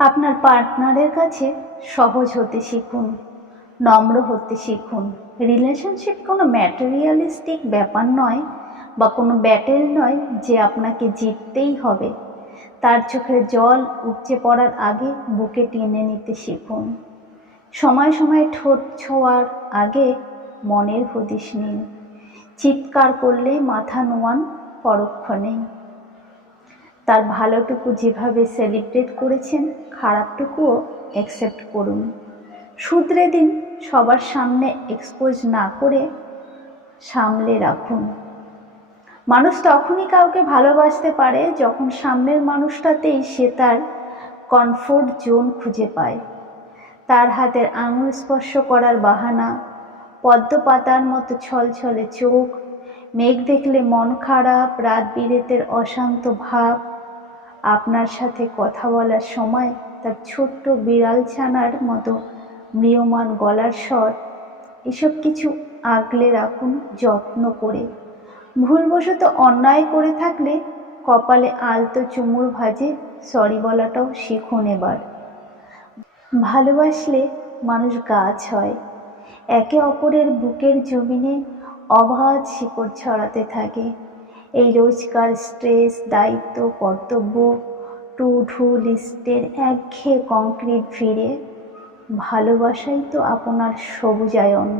আপনার পার্টনারের কাছে সহজ হতে শিখুন, নম্র হতে শিখুন। রিলেশনশিপ কোনো ম্যাটেরিয়ালিস্টিক ব্যাপার নয় বা কোনো ব্যাটেল নয় যে আপনাকে জিততেই হবে। তার চোখের জল উপচে পড়ার আগে বুকে টেনে নিতে শিখুন। সময় সময় ঠোঁট ছোঁয়ার আগে মনের হদিশ নিন। চিৎকার করলে মাথা নোয়ান পরক্ষণেই। তার ভালোটুকু যেভাবে সেলিব্রেট করেছেন, খারাপটুকুও অ্যাকসেপ্ট করুন। শুধরে দিন, সবার সামনে এক্সপোজ না করে সামলে রাখুন। মানুষ তখনই কাউকে ভালোবাসতে পারে যখন সামনের মানুষটাতেই সে তার কমফোর্ট জোন খুঁজে পায়। তার হাতের আঙুল স্পর্শ করার বাহানা, পদ্ম পাতার মতো ছলছলে চোখ, মেঘ দেখলে মন খারাপ, রাত বিরেতের অশান্ত ভাব, আপনার সাথে কথা বলার সময় তার ছোট্ট বিড়াল ছানার মতো ম্রিয়মাণ গলার স্বর, এসব কিছু আগলে রাখুন যত্ন করে। ভুলবশত অন্যায় করে থাকলে কপালে আলতো চুমুর ভাজে সরি বলাটাও শিখুন এবার। ভালোবাসলে মানুষ গাছ হয়, একে অপরের বুকের জমিনে অবাধ শিকড় ছড়াতে থাকে। এই রোজকার স্ট্রেস, দায়িত্ব, কর্তব্য, টু ডু লিস্টের একঘেয়ে কংক্রিট ভিড়ে ভালোবাসাই তো আপনার সবুজায়ন।